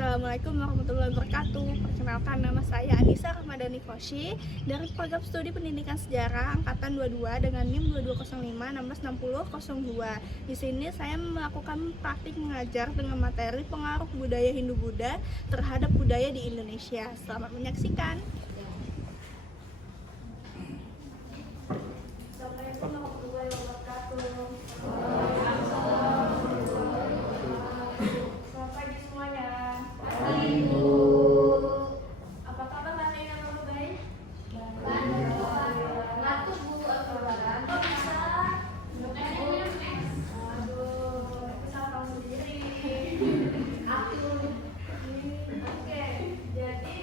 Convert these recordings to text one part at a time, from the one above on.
Assalamualaikum warahmatullahi wabarakatuh. Perkenalkan, nama saya Anissa Ramadhani Koshi dari Program Studi Pendidikan Sejarah Angkatan 22 dengan NIM 2205 Di sini saya melakukan praktik mengajar dengan materi pengaruh budaya Hindu-Buddha terhadap budaya di Indonesia. Selamat menyaksikan. Assalamualaikum warahmatullahi wabarakatuh. Selamat pagi semuanya. Apa kabar hari ini? Apa baik? Ngatur Bu Alfabaran. Kok bisa? Aduh, itu salah kamu sendiri. Oke, jadi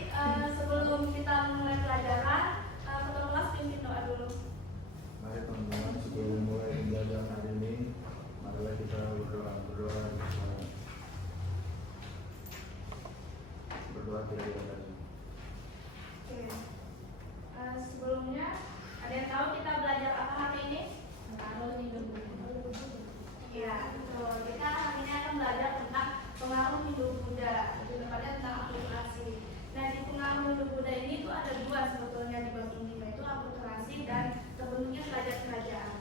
sebelum kita mulai pelajaran, ketua kelas pimpin doa dulu. Mari teman-teman, sebelum mulai pembelajaran hari ini, marilah kita berdoa tidak tadi. Oke. Sebelumnya ada yang tahu kita belajar apa hari ini? Pengaruh Hindu-Buddha. Iya, betul. Kita hari ini akan belajar tentang pengaruh Hindu-Buddha, lebih tepatnya tentang akulturasi. Nah, di pengaruh Hindu-Buddha ini tuh ada dua sebetulnya di bab ini, yaitu akulturasi dan terbentuknya kerajaan-kerajaan.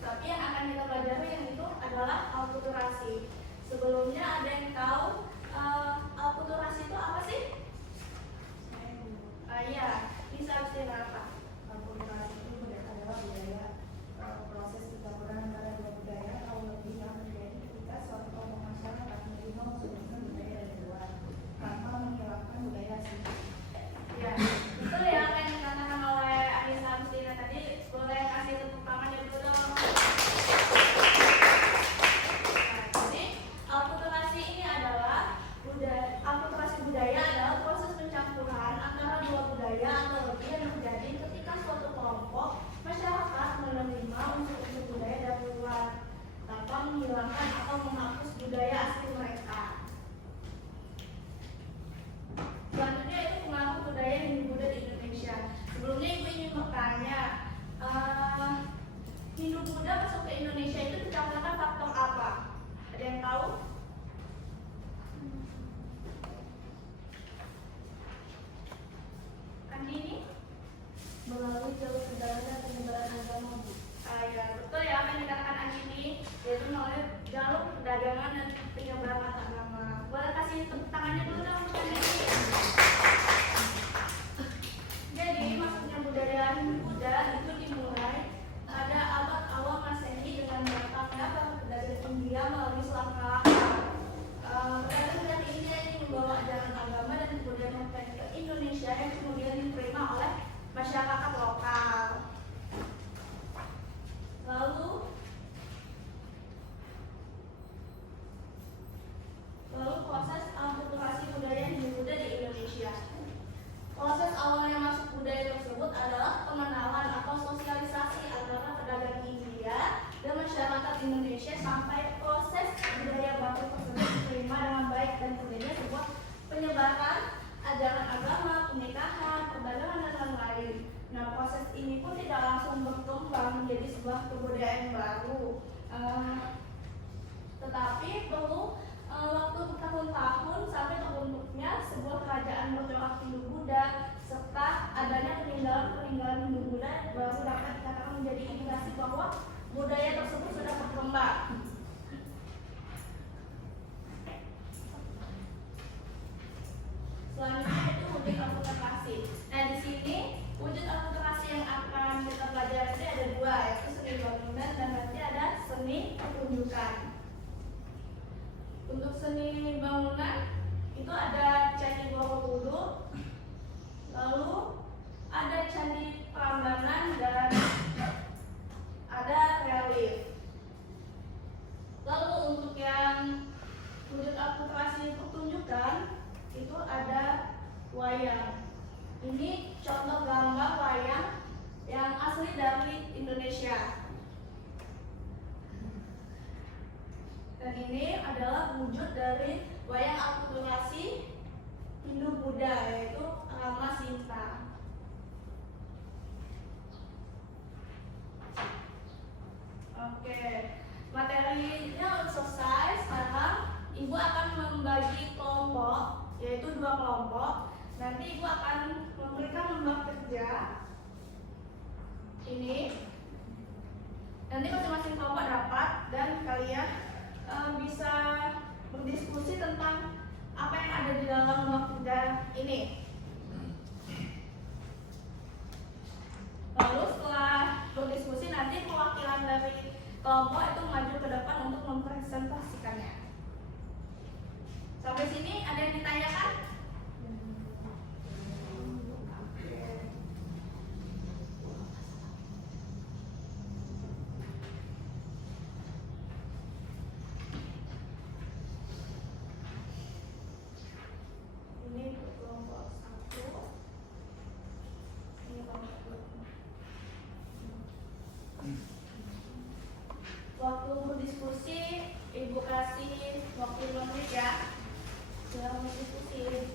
Tapi yang akan kita pelajari yang itu adalah akulturasi. Sebelumnya ada yang tahu akulturasi itu apa sih? Iya, bisa istilah apa? Akulturasi itu adalah budaya proses percampuran antara dua budaya atau lebih yang terjadi ketika suatu kelompok masyarakat menerima unsur-unsur budaya dari luar tanpa menghilangkan budaya asli. Ya, betul ya apa yang dikatakan oleh Anissa Agustina tadi. Boleh kasih tepuk tangan ya dulu dong. Nah, jadi akulturasi ini adalah akulturasi budaya adalah proses pencampuran antara dua budaya atau lebih yang terjadi ketika suatu kelompok masyarakat menerima unsur-unsur budaya dari luar tanpa menghilangkan atau menghapus budaya asli mereka. Selanjutnya itu pengaruh budaya Hindu-Buddha di Indonesia. Sebelumnya ibu ingin bertanya, Hindu-Buddha masuk ke Indonesia itu dikarenakan faktor apa? Ada yang tahu? Andini? Melalui jalur perjalanan dan penyebaran agama. Ya, betul ya apa yang dikatakan Andini, yaitu melalui jalur perdagangan dan penyebaran agama. Boleh kasih tepuk tangannya dulu dong untuk Andini. Jadi masuknya budaya Hindu-Buddha itu dimulai pada abad awal Masehi dengan datangnya para pedagang India melalui Selat Malaka. Pedagang dari India ini membawa ajaran agama dan kebudayaan mereka ke Indonesia yang kemudian diterima oleh masyarakat lokal. Lalu proses akulturasi budaya Hindu-Buddha di Indonesia. Proses awalnya masuk budaya tersebut adalah pengenalan atau sosialisasi antara pedagang India dan masyarakat Indonesia sampai proses budaya baru tersebut diterima dengan baik dan kemudian sebuah penyebaran ajaran agama, pernikahan, perdagangan dan lain-lain. Nah, proses ini pun tidak langsung berkembang menjadi sebuah kebudayaan baru, tetapi perlu waktu bertahun-tahun sampai terbentuknya sebuah kerajaan bercorak Hindu-Buddha serta adanya peninggalan Hindu-Buddha baru dapat dikatakan menjadi indikasi bahwa budaya tersebut sudah berkembang. Selanjutnya itu wujud akulturasi. Nah, di sini wujud akulturasi yang akan kita pelajari ada dua, yaitu seni bangunan dan nanti ada seni pertunjukan. Untuk seni bangunan itu ada Candi Borobudur, lalu ada Candi Prambanan dan ada relief. Lalu untuk yang wujud akulturasi pertunjukan itu ada wayang. Ini contoh gambar wayang yang asli dari Indonesia. Dan ini adalah wujud dari wayang akulturasi Hindu-Buddha, yaitu Rama Sinta. Oke, materinya selesai. Sekarang Ibu akan membagi kelompok 2 kelompok. Nanti Ibu akan memberikan lembah kerja ini. Nanti masing-masing kelompok dapat dan kalian bisa berdiskusi tentang apa yang ada di dalam lembah kerja ini. Lalu setelah berdiskusi nanti perwakilan dari kelompok itu maju ke depan untuk mempresentasikannya. Sampai sini ada yang ditanyakan? Ini untuk kelompok 1. Ini kelompok 2. Waktu berdiskusi, Ibu kasih waktu 5 menit ya. Jangan berdiskusi.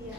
Iya.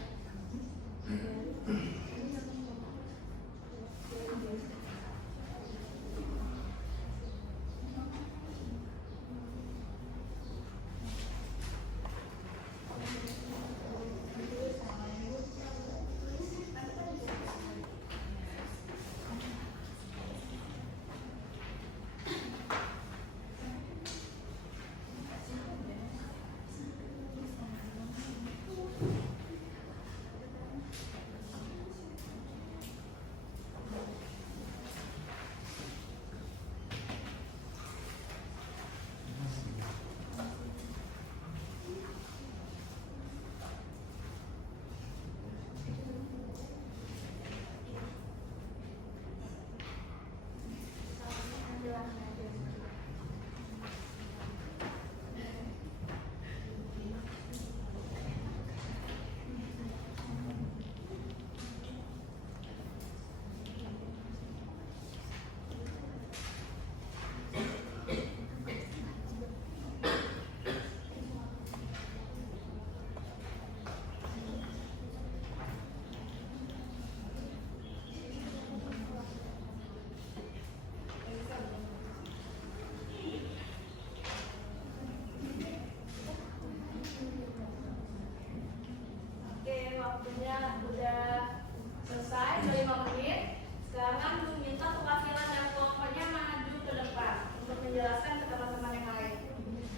Oke, waktunya udah selesai, udah 5 menit. Sekarang Ibu minta perwakilan dari kelompoknya maju ke depan untuk menjelaskan ke teman-teman yang lain.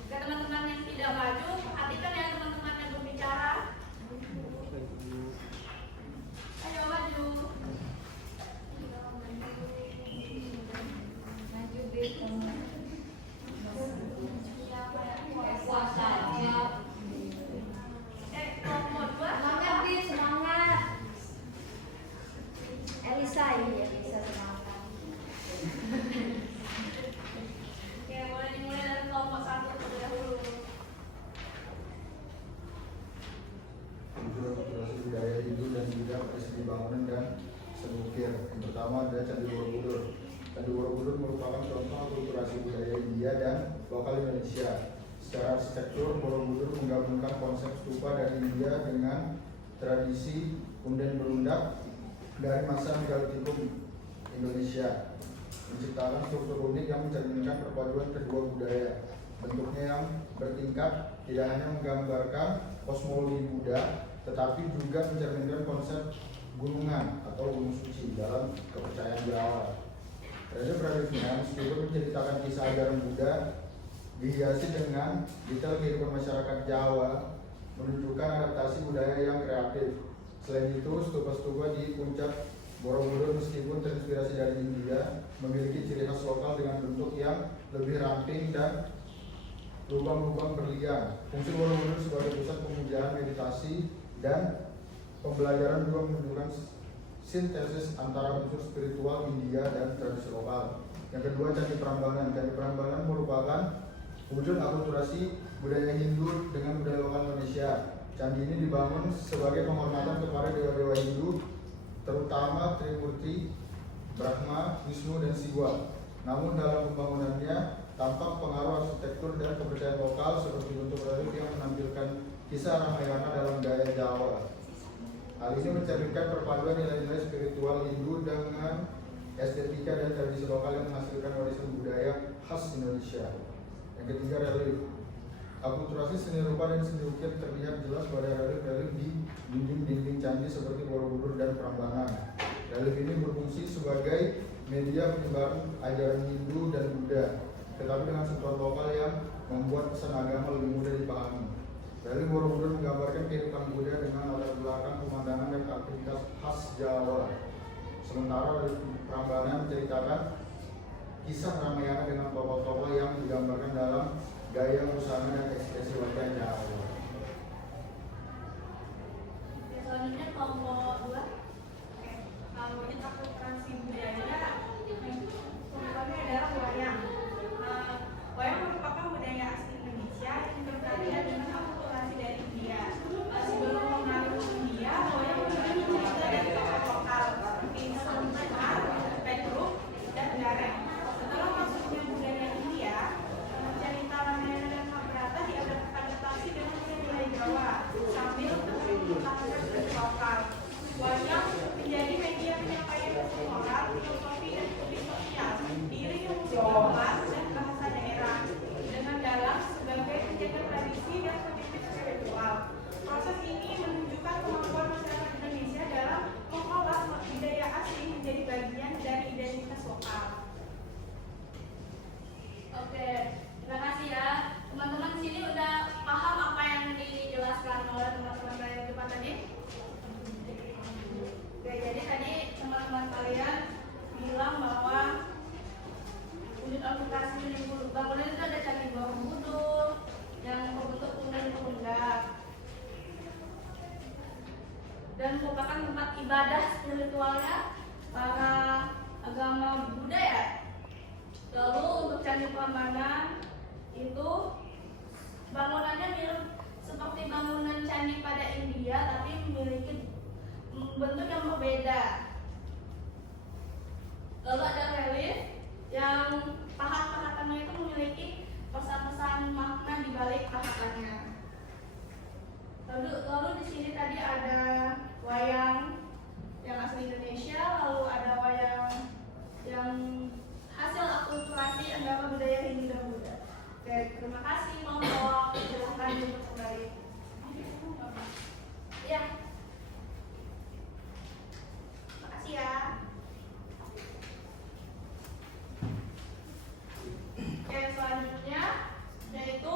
Ke teman-teman yang tidak maju, perhatikan ya teman-teman yang berbicara. Ayo maju. Kelompok 2. Semangat, Bi, semangat. Elisa, iya, Elisa semangat. Oke, boleh dimulai dari kelompok 1 terlebih dahulu. Unsur akulturasi budaya Hindu dan juga persegi bangunan dan seni ukir. Yang pertama ada Candi Borobudur. Candi Borobudur merupakan contoh akulturasi budaya India dan lokal Indonesia. Secara arsitektur, Borobudur menggabungkan konsep stupa dari India dengan tradisi punden berundak dari masa Megalitikum Indonesia, menciptakan struktur unik yang mencerminkan perpaduan kedua budaya. Bentuknya yang bertingkat tidak hanya menggambarkan kosmologi Buddha, tetapi juga mencerminkan konsep gunungan atau gunung suci dalam kepercayaan Jawa. Tradisi-tradisinya meskipun menceritakan kisah ajaran Buddha, dihiasi dengan detail kehidupan masyarakat Jawa, menunjukkan adaptasi budaya yang kreatif. Selain itu, stupa-stupa di puncak Borobudur meskipun terinspirasi dari India, memiliki ciri khas lokal dengan bentuk yang lebih ramping dan lubang-lubang berlian. Fungsi Borobudur sebagai pusat pemujaan, meditasi, dan pembelajaran juga menunjukkan sintesis antara unsur spiritual India dan tradisi lokal. Yang kedua, Candi Prambanan. Candi Prambanan merupakan wujud akulturasi budaya Hindu dengan budaya lokal Indonesia. Candi ini dibangun sebagai penghormatan kepada dewa-dewa Hindu, terutama Trimurti, Brahma, Wisnu, dan Siwa. Namun dalam pembangunannya tampak pengaruh arsitektur dan kepercayaan lokal seperti bentuk relief yang menampilkan kisah Ramayana dalam gaya Jawa. Hal ini mencerminkan perpaduan nilai-nilai spiritual Hindu dengan estetika dan tradisi lokal yang menghasilkan warisan budaya khas Indonesia. Yang ketiga, relief. Akulturasi seni rupa dan seni ukir terlihat jelas pada relief-relief di dinding-dinding candi seperti Borobudur dan Prambanan. Relief ini berfungsi sebagai media penyebaran ajaran Hindu dan Buddha, tetapi dengan sentuhan lokal yang membuat pesan agama lebih mudah dipahami. Relief Borobudur menggambarkan kehidupan Buddha dengan latar belakang pemandangan dan aktivitas khas Jawa. Sementara relief Prambanan menceritakan kisah Ramayana dengan tokoh-tokoh yang digambarkan dalam gaya busana dan ekspresi wajah Jawa. Selanjutnya kelompok 2. Kalau unit akulturasi budaya, pembukaannya adalah wayang. Wayang merupakan budaya asli Indonesia yang berkarya dengan akulturasi dari India. Sebelum mengaruh India, wayang memiliki cerita dari tokoh lokal seperti Semar, Petruk, dan Gareng. Setelah masuknya budaya India, cerita Ramayana dan Mahabharata diadaptasi dengan budaya Jawa sambil terus menggunakan budaya lokal. Wayang menjadi media penyampaian pesan moral, filosofi, dan publik sosial, diiringi musik gamelan dan bahasa daerah, dengan dalang sebagai penjaga tradisi dan pemimpin spiritual. Proses ini menunjukkan kemampuan masyarakat Indonesia dalam mengolah budaya asli menjadi bagian dari identitas lokal. Oke, terima kasih ya. Teman-teman di sini udah paham apa yang dijelaskan oleh teman-teman saya di depan tadi? Oke, jadi tadi teman-teman kalian bilang bahwa unit akulturasi bangunan itu ada candi Borobudur yang berbentuk pundak-pundak dan merupakan tempat ibadah spiritualnya para agama Buddha ya. Lalu untuk candi Prambanan itu bangunannya mirip seperti bangunan candi pada India, tapi memiliki bentuk yang berbeda. Lalu ada relief yang pahat-pahatannya itu memiliki pesan-pesan makna di balik pahatannya. Lalu di sini tadi ada wayang yang asli Indonesia, lalu ada wayang yang hasil akulturasi agama budaya Hindu dan Buddha. Oke, terima kasih. Mohon silahkan duduk kembali. Ya. Makasih ya. Oke, selanjutnya yaitu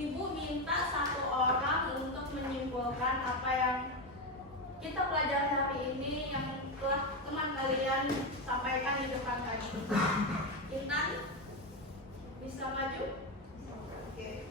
Ibu minta satu orang untuk menyimpulkan apa yang kita pelajari hari ini yang telah teman kalian sampaikan di depan tadi. Intan, bisa maju? Oke.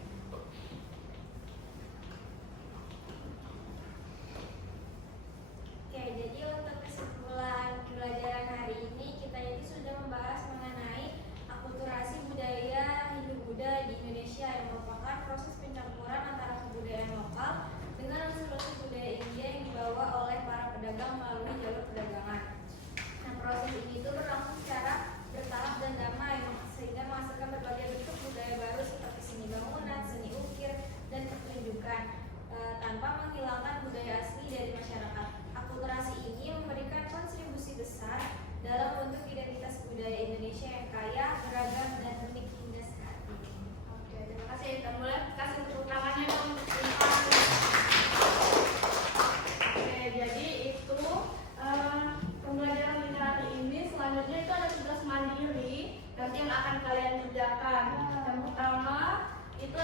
Oke, jadi untuk kesimpulan pembelajaran hari ini kita itu sudah membahas mengenai akulturasi budaya Hindu-Buddha di Indonesia yang merupakan proses pencampuran antara kebudayaan lokal dengan unsur-unsur budaya India yang dibawa oleh para pedagang melalui jalur perdagangan. Nah, proses ini itu berlangsung secara bertahap dan damai sehingga menghasilkan berbagai bentuk budaya baru seperti seni bangunan, seni ukir, dan pertunjukan tanpa menghilangkan budaya asli dari masyarakat. Akulturasi ini memberikan kontribusi besar dalam bentuk identitas budaya Indonesia yang kaya, beragam, dan unik hingga saat ini. Oke, terima kasih. Kita mulai kasih tepuk tangannya dong untuk Intan. Oke, jadi itu pembelajaran kita hari ini. Selanjutnya itu ada tugas mandiri nanti yang akan kalian kerjakan. Yang pertama itu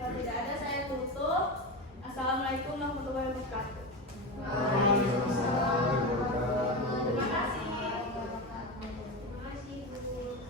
Kalau tidak ada saya tutup. Assalamualaikum warahmatullahi wabarakatuh. Waalaikumsalam warahmatullahi Terima wabarakatuh. kasih. Terima kasih Bu.